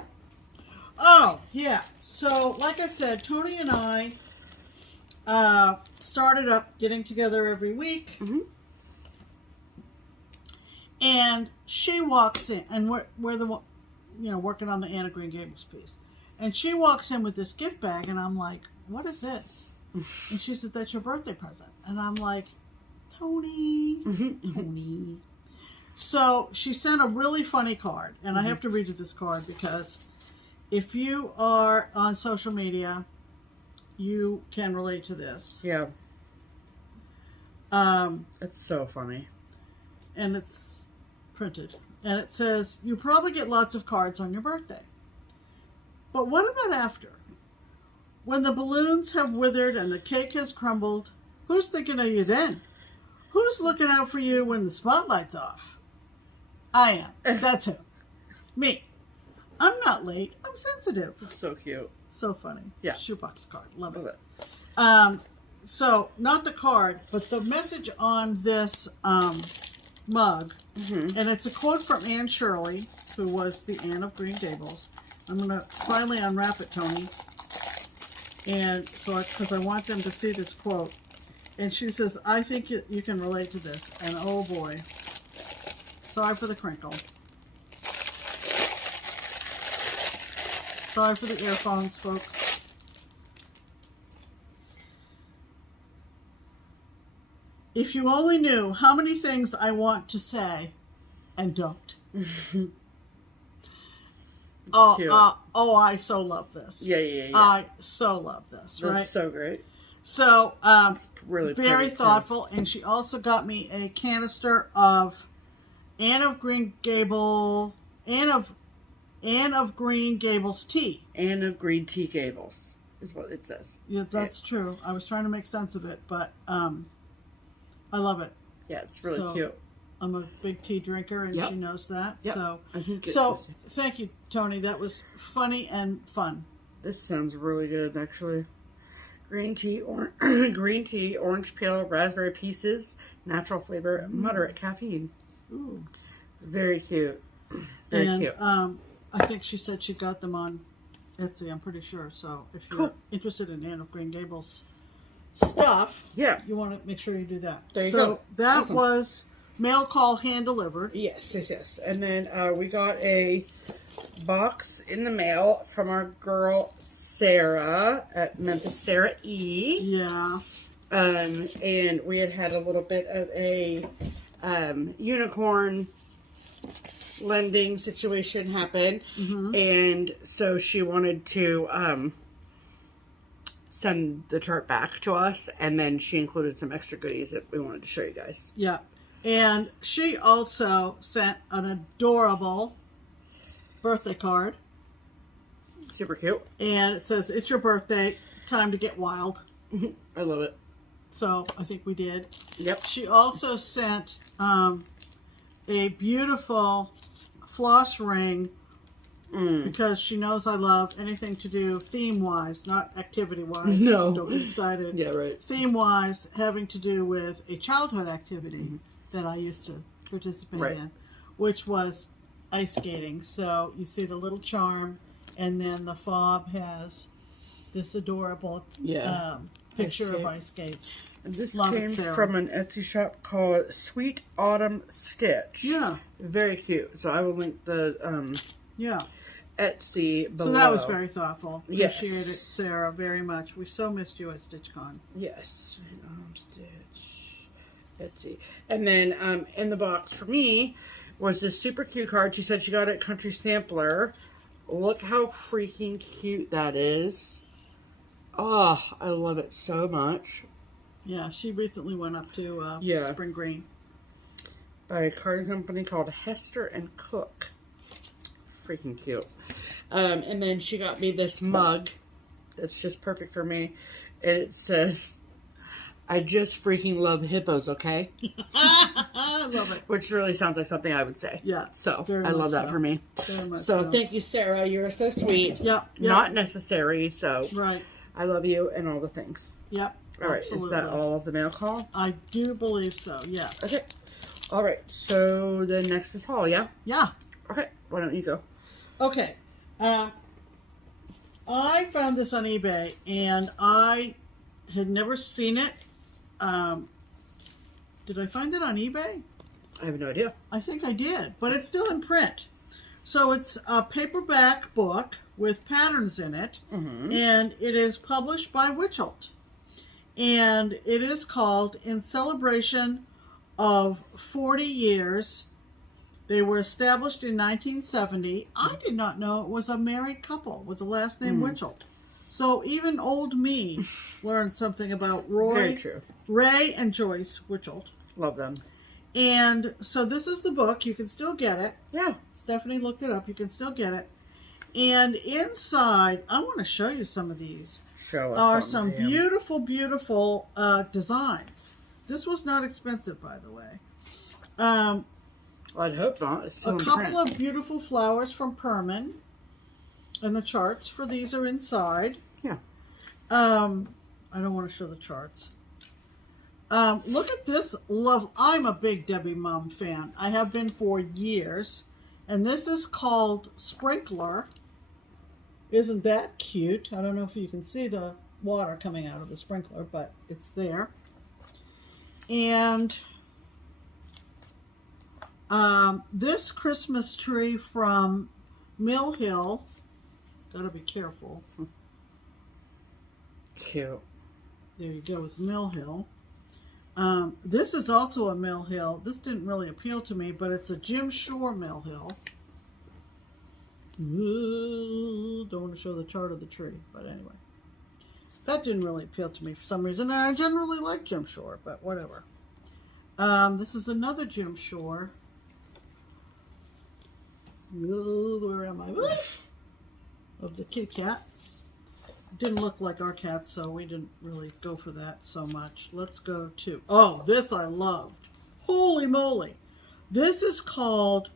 Oh, yeah. So, like I said, Tony and I started up getting together every week. Mm-hmm. And she walks in, and we're the working on the Anna Green Gables piece. And she walks in with this gift bag, and I'm like, what is this? And she said, that's your birthday present. And I'm like, Tony. So she sent a really funny card, and I have to read you this card because if you are on social media, you can relate to this. Yeah. It's so funny. And it's printed. And it says, you probably get lots of cards on your birthday. But what about after? When the balloons have withered and the cake has crumbled, who's thinking of you then? Who's looking out for you when the spotlight's off? I am. That's him. Me. I'm not late. I'm sensitive. It's so cute. So funny. Yeah. Shoebox card. Love Love it. it. So, not the card, but the message on this mug. And it's a quote from Anne Shirley, who was the Anne of Green Gables. I'm going to finally unwrap it, Tony. And so, because I want them to see this quote. And she says, I think you can relate to this. And oh boy. Sorry for the crinkle. Sorry for the earphones, folks. If you only knew how many things I want to say and don't. I so love this. Yeah. I so love this, right? That's so great. So, really very thoughtful. Too. And she also got me a canister of Anne of Green Gables tea. Anne of Green Tea Gables is what it says. Yeah, that's true. I was trying to make sense of it, but I love it. Yeah, it's really cute. I'm a big tea drinker, and she knows that. Yep. So thank you, Tony. That was funny and fun. This sounds really good, actually. Green tea, orange peel, raspberry pieces, natural flavor, moderate caffeine. Ooh, very cute. Very cute. I think she said she got them on Etsy. I'm pretty sure. So if you're interested in Anne of Green Gables stuff, you want to make sure you do that. There you go. That was mail call hand delivered. Yes. And then we got a box in the mail from our girl Sarah at Memphis Sarah E. Yeah. And we had a little bit of a unicorn lending situation happen, and so she wanted to send the chart back to us, and then she included some extra goodies that we wanted to show you guys. Yeah. And she also sent an adorable birthday card. Super cute. And it says, it's your birthday, time to get wild. I love it. So I think we did. Yep. She also sent a beautiful floss ring because she knows I love anything to do theme-wise, not activity-wise. No. Don't get excited. Yeah, right. Theme-wise, having to do with a childhood activity that I used to participate in, which was ice skating. So you see the little charm, and then the fob has this adorable picture of ice skates. And this came from an Etsy shop called Sweet Autumn Stitch. Yeah. Very cute. So I will link the Etsy below. So that was very thoughtful. Yes. Appreciate it, Sarah, very much. We so missed you at StitchCon. Yes. Stitch. Etsy. And then in the box for me was this super cute card. She said she got it at Country Sampler. Look how freaking cute that is. Oh, I love it so much. Yeah, she recently went up to Spring Green. By a card company called Hester and Cook. Freaking cute. And then she got me this mug that's just perfect for me. And it says, I just freaking love hippos, okay? I love it. Which really sounds like something I would say. Yeah. So, I love that for me. Very much so, thank you, Sarah. You're so sweet. Yep. Not necessary, so. Right. I love you and all the things. Yep. All right. Absolutely. Is that all of the mail call? I do believe so, yes. Okay. All right. So, the next is haul, yeah? Yeah. Okay. Why don't you go? Okay. I found this on eBay, and I had never seen it. Did I find it on eBay? I have no idea. I think I did, but it's still in print. So it's a paperback book with patterns in it, and it is published by Witchelt. And it is called In Celebration of 40 Years. They were established in 1970. I did not know it was a married couple with the last name Witchelt. So even old me learned something about Ray and Joyce Witchelt. Love them. And so this is the book. You can still get it. Yeah. Stephanie looked it up. You can still get it. And inside, I want to show you some of these. Show us are some beautiful, beautiful designs. This was not expensive, by the way. I'd hope not. It's still a couple of beautiful flowers from Perman. And the charts for these are inside. Yeah. I don't want to show the charts. Look at this love. I'm a big Debbie Mum fan. I have been for years. And this is called Sprinkler. Isn't that cute? I don't know if you can see the water coming out of the sprinkler, but it's there. And this Christmas tree from Mill Hill. Gotta be careful. Cute. There you go with Mill Hill. This is also a Mill Hill. This didn't really appeal to me, but it's a Jim Shore Mill Hill. Ooh, don't want to show the chart of the tree, but anyway. That didn't really appeal to me for some reason. And I generally like Jim Shore, but whatever. This is another Jim Shore. Ooh, where am I? Of the kitty cat. Didn't look like our cat, so we didn't really go for that so much. Let's go to, oh, this I loved. Holy moly. This is called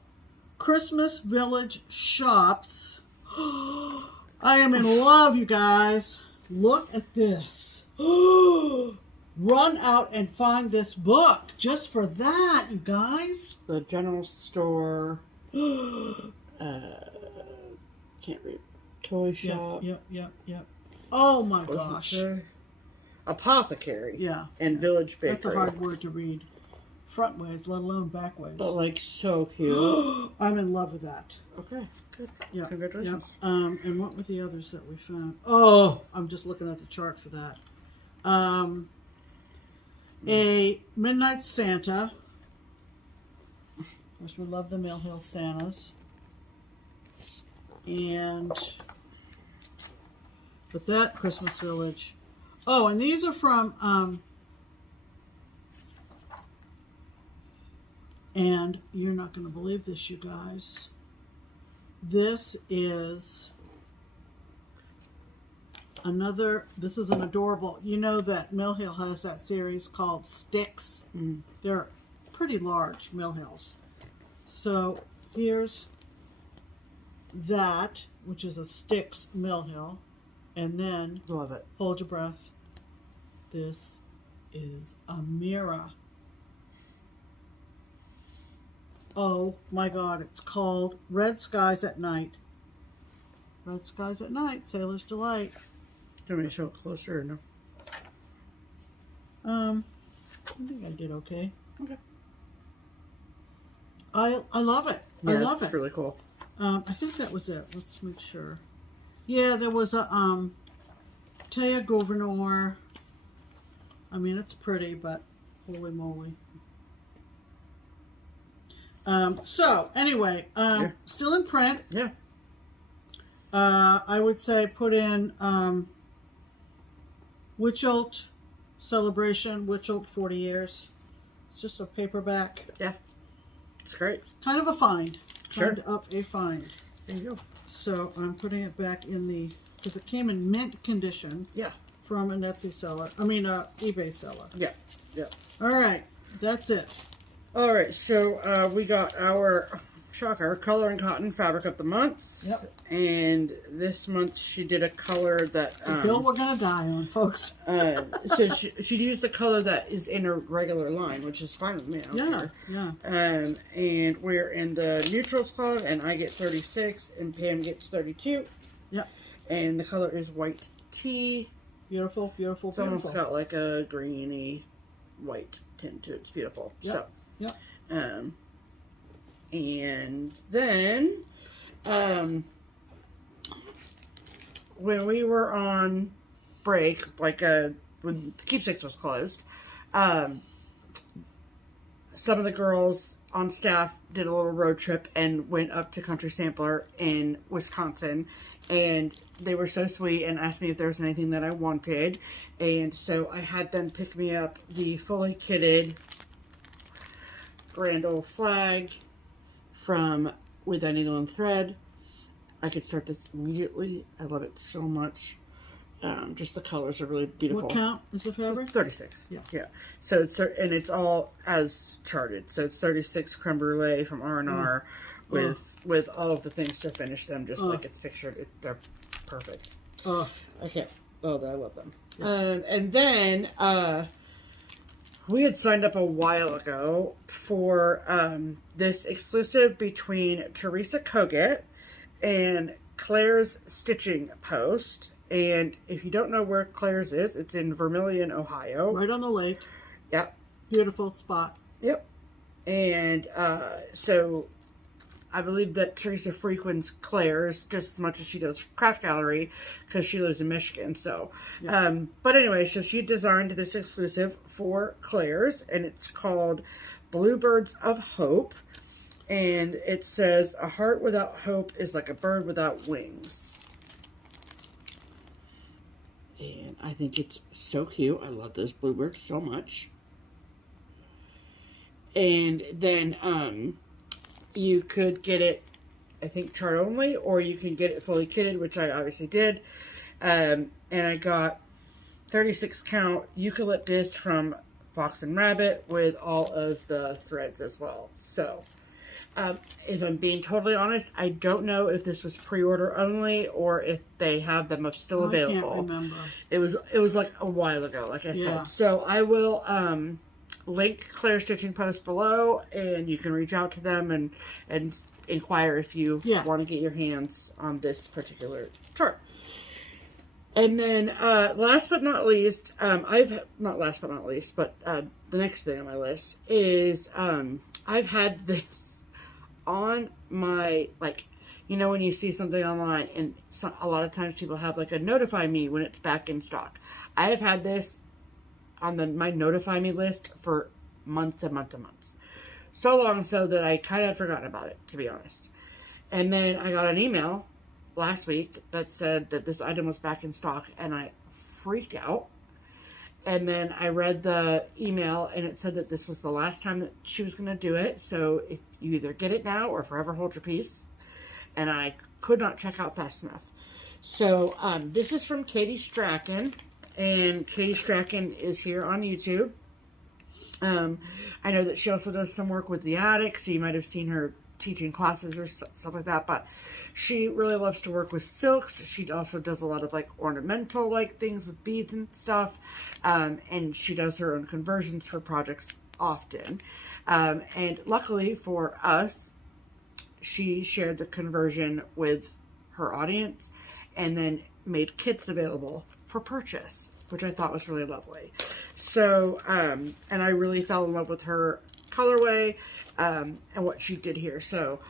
Christmas Village Shops. I am in love, you guys. Look at this. Run out and find this book just for that, you guys. The general store. Can't read. Toy shop. Yep. Oh my gosh. Apothecary. Yeah. And Village Bakery. That's a hard word to read front ways, let alone back ways. But like so cute. I'm in love with that. Okay, good. Yeah. Congratulations. Yep. And what were the others that we found? Oh, I'm just looking at the chart for that. A Midnight Santa. Of course, we love the Mill Hill Santas. And but that Christmas Village. Oh, and these are from and you're not going to believe this, you guys. This is another, this is an adorable, you know that Mill Hill has that series called Sticks. They're pretty large Mill Hills. So here's that, which is a Sticks Mill Hill. And then, love it. Hold your breath. This is a mirror. Oh my God, it's called Red Skies at Night. Red Skies at Night, Sailor's Delight. Do you want me to show it closer or no? I think I did okay. Okay. I love it. Yeah, I love it. It's really cool. I think that was it. Let's make sure. Yeah, there was a Taya Gouverneur. I mean, it's pretty, but holy moly. So anyway, Yeah. Still in print. Yeah. I would say put in Witcholt Celebration, Witcholt 40 years. It's just a paperback. Yeah. It's great. Kind of a find. Sure. Kind of a find. There you go. So I'm putting it back in the, because it came in mint condition. Yeah. From an Etsy seller. I mean, eBay seller. Yeah. Yeah. All right. That's it. All right. So we got our, shocker, Color and Cotton Fabric of the Month. Yep. And this month she did a color that... It's a bill we're going to die on, folks. So she used a color that is in her regular line, which is fine with me. I don't care. Yeah. And we're in the Neutrals Club, and I get 36, and Pam gets 32. Yep. And the color is white tea. Beautiful, beautiful, It's beautiful. almost got like a greeny white tint to it. It's beautiful. Yep. So, yep. And then, when we were on break, like when the Keepsakes was closed, some of the girls on staff did a little road trip and went up to Country Sampler in Wisconsin, and they were so sweet and asked me if there was anything that I wanted, and so I had them pick me up the fully kitted grand old flag from With That Needle and Thread. I could start this immediately. I love it so much. Just the colors are really beautiful. What count is the fabric? 36. Yeah. Yeah. So it's, and it's all as charted. So it's 36 creme brulee from R&R with all of the things to finish them, just like it's pictured. They're perfect. Okay. Oh, I love them. And then we had signed up a while ago for this exclusive between Teresa Koget and Claire's Stitching Post. And if you don't know where Claire's is, it's in Vermilion, Ohio. Right on the lake. Yep. Beautiful spot. Yep. And so I believe that Teresa frequents Claire's just as much as she does Craft Gallery because she lives in Michigan. So, but anyway, so she designed this exclusive for Claire's, and it's called Bluebirds of Hope. And it says, a heart without hope is like a bird without wings. And I think it's so cute. I love those bluebirds so much. And then you could get it, I think, chart only, or you can get it fully kitted, which I obviously did. And I got 36 count eucalyptus from Fox and Rabbit with all of the threads as well. So, if I'm being totally honest, I don't know if this was pre-order only or if they have them still available. I can't remember. It was like a while ago, like I said. So I will link Claire's Stitching Post below, and you can reach out to them and inquire if you want to get your hands on this particular chart. And then last but not least, the next thing on my list is I've had this on my, like, you know, when you see something online, and a lot of times people have like a notify me when it's back in stock. I have had this on my notify me list for months and months and months. So long so that I kind of forgotten about it, to be honest. And then I got an email last week that said that this item was back in stock, and I freaked out. And then I read the email, and it said that this was the last time that she was going to do it. So if you either get it now or forever hold your peace. And I could not check out fast enough. So this is from Katie Strachan. And Katie Strachan is here on YouTube. I know that she also does some work with the attic, so you might have seen her teaching classes or stuff like that, but she really loves to work with silks. She also does a lot of like ornamental like things with beads and stuff, and she does her own conversions for projects often. And luckily for us, she shared the conversion with her audience and then made kits available for purchase, which I thought was really lovely. So, and I really fell in love with her colorway and what she did here. So,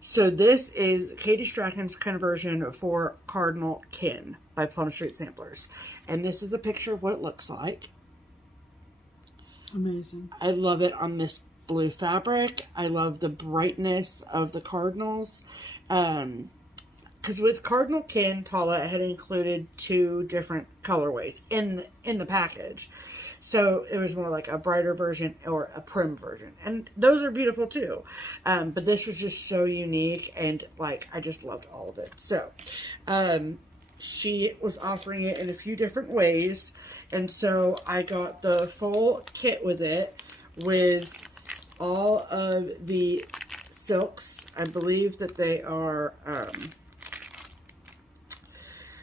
so this is Katie Strachan's conversion for Cardinal Kin by Plum Street Samplers. And this is a picture of what it looks like. Amazing. I love it on this blue fabric. I love the brightness of the cardinals. Because with Cardinal Kin, Paula had included 2 different colorways in the package. So it was more like a brighter version or a prim version. And those are beautiful too. But this was just so unique, and like I just loved all of it. So she was offering it in a few different ways. And so I got the full kit with it with all of the silks. I believe that they are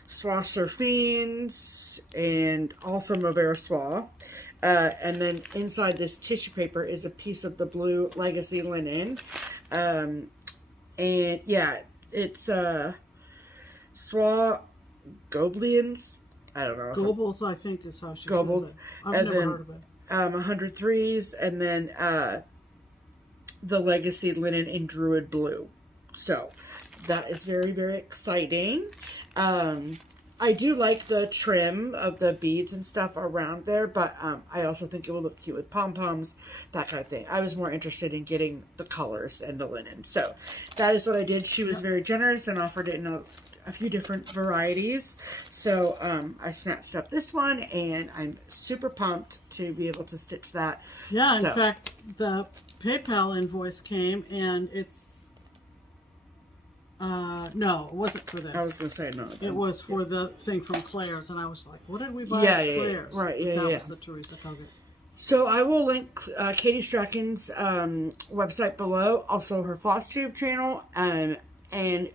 Soie Surfines and all from Mauvais Soie. And then inside this tissue paper is a piece of the blue Legacy linen. And yeah, it's Soie Gobelins. I don't know. Gobles, I think, is how she Gobles. says it. I've never heard of it. 103s, and then the Legacy linen in Druid Blue. So that is very, very exciting. I do like the trim of the beads and stuff around there, but I also think it will look cute with pom-poms, that kind of thing. I was more interested in getting the colors and the linen. So that is what I did. She was very generous and offered it in a few different varieties. So I snatched up this one, and I'm super pumped to be able to stitch that. Yeah, in fact, the PayPal invoice came, and it's no, it wasn't for this. I was going to say no. It was for the thing from Claire's, and I was like, what did we buy at Claire's? Right, that was the Teresa Koget. So I will link Katie Strachan's website below, also her FlossTube channel, and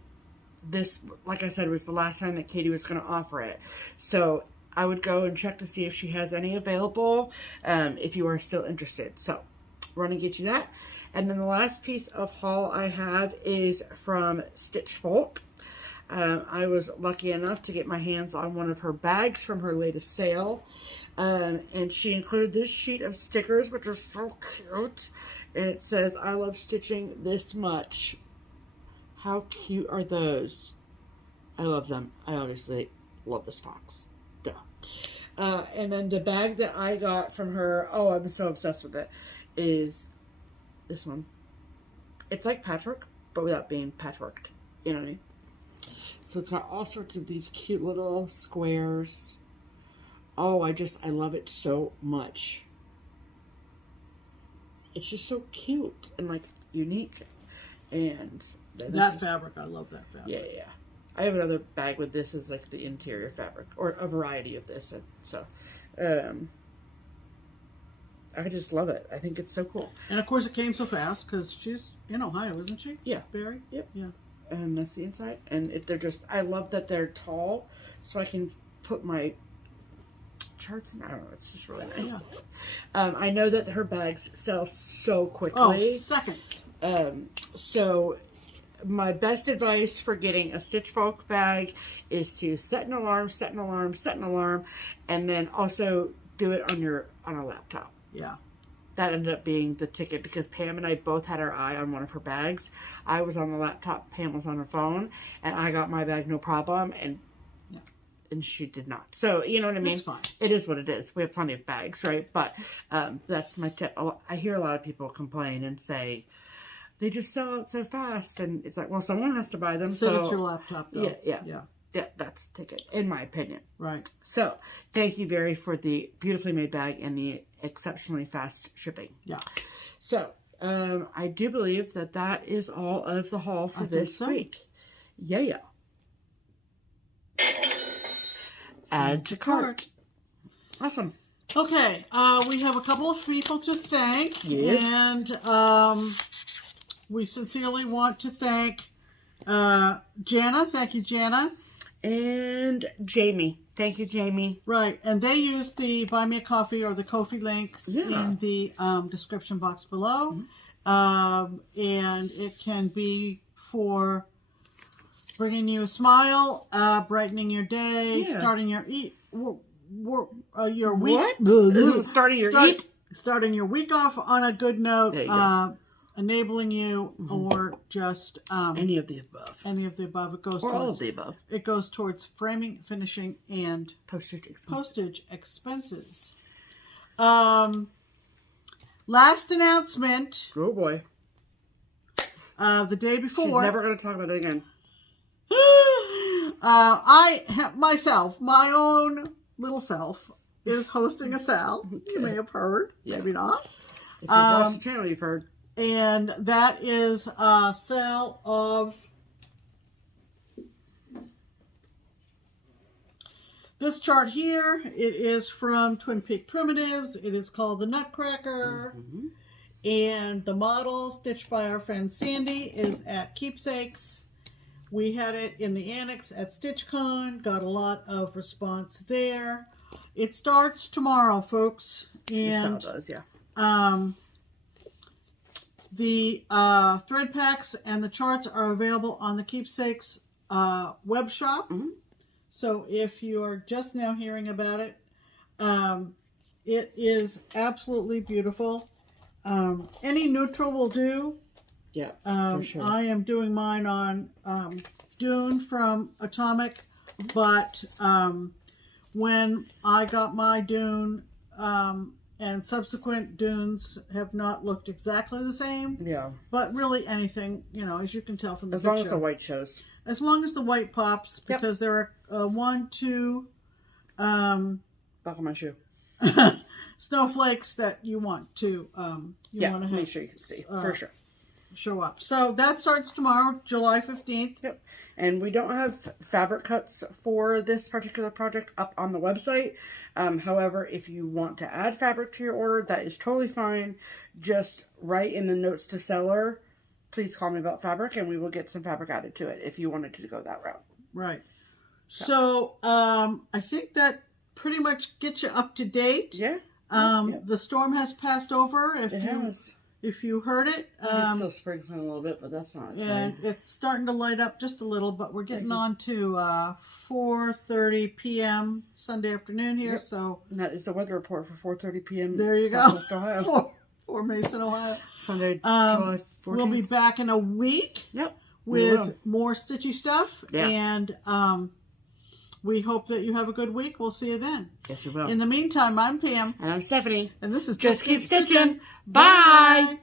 this, like I said, was the last time that Katie was going to offer it. So I would go and check to see if she has any available, if you are still interested. So we're going to get you that. And then the last piece of haul I have is from Stitch Folk. I was lucky enough to get my hands on one of her bags from her latest sale. And she included this sheet of stickers, which are so cute. And it says, "I love stitching this much." How cute are those? I love them. I obviously love this fox. Duh. And then the bag that I got from her, oh, I'm so obsessed with it, is this one. It's like patchwork, but without being patchworked. You know what I mean? So it's got all sorts of these cute little squares. Oh, I love it so much. It's just so cute and like unique. And that fabric, I love that fabric. Yeah, yeah. I have another bag with this as like the interior fabric, or a variety of this. So, I just love it. I think it's so cool. And of course, it came so fast because she's in Ohio, isn't she? Yeah. Barry? Yep. Yeah. And that's the inside. And if they're just, I love that they're tall, so I can put my charts in. I don't know. It's just really nice. Yeah. I know that her bags sell so quickly. Oh, seconds. So my best advice for getting a Stitch Folk bag is to set an alarm, and then also do it on a laptop. Yeah. That ended up being the ticket because Pam and I both had our eye on one of her bags. I was on the laptop, Pam was on her phone, and I got my bag no problem, and she did not. So, you know what I mean? It's fine. It is what it is. We have plenty of bags, right? But that's my tip. I hear a lot of people complain and say, they just sell out so fast. And it's like, well, someone has to buy them. So it's your laptop, though. Yeah, that's the ticket, in my opinion. Right. So, thank you, Barry, for the beautifully made bag and the exceptionally fast shipping. Yeah. So, I do believe that is all of the haul for this week. Yeah. Add to cart. Awesome. Okay, we have a couple of people to thank. Yes. And we sincerely want to thank Jana. Thank you, Jana. And Jamie. Thank you, Jamie. Right, and they use the Buy Me a Coffee or the Ko-fi links in the description box below. Mm-hmm. And it can be for bringing you a smile, brightening your day, starting your your week. What? Starting your week off on a good note. Enabling you, or just any of the above. Any of the above. It goes or towards all of the above. It goes towards framing, finishing, and postage expenses. Last announcement. Oh boy. The day before. She's never going to talk about it again. My own little self, is hosting a SAL. Okay. You may have heard, maybe not. If you've watched the channel, you've heard. And that is a SAL of this chart here. It is from Twin Peak Primitives. It is called the Nutcracker. Mm-hmm. And the model, stitched by our friend Sandy, is at Keepsakes. We had it in the annex at StitchCon. Got a lot of response there. It starts tomorrow, folks. And the SAL does, yeah. The thread packs and the charts are available on the Keepsakes web shop. Mm-hmm. So if you're just now hearing about it, it is absolutely beautiful. Any neutral will do. Yeah, for sure. I am doing mine on Dune from Atomic, but when I got my Dune, and subsequent Dunes have not looked exactly the same. Yeah. But really anything, as you can tell from the picture. As long as the white shows. As long as the white pops, because there are 1, 2... Buckle my shoe. snowflakes that you want to... want to make sure you can see, for sure. show up. So that starts tomorrow, July 15th. Yep. And we don't have fabric cuts for this particular project up on the website. However, if you want to add fabric to your order, that is totally fine. Just write in the notes to seller, please call me about fabric, and we will get some fabric added to it if you wanted to go that route. Right. So I think that pretty much gets you up to date. Yeah. The storm has passed over. If you heard it. It's still sprinkling a little bit, but that's not exciting. And it's starting to light up just a little, but we're getting on to 4:30 p.m. Sunday afternoon here. Yep. So and that is the weather report for 4:30 p.m. There you Southwest go. Ohio. For Mason, Ohio. Sunday, July 14th. We'll be back in a week. Yep. With more stitchy stuff. Yeah. And we hope that you have a good week. We'll see you then. Yes, we will. In the meantime, I'm Pam. And I'm Stephanie. And this is Just Keep Stitching. Bye.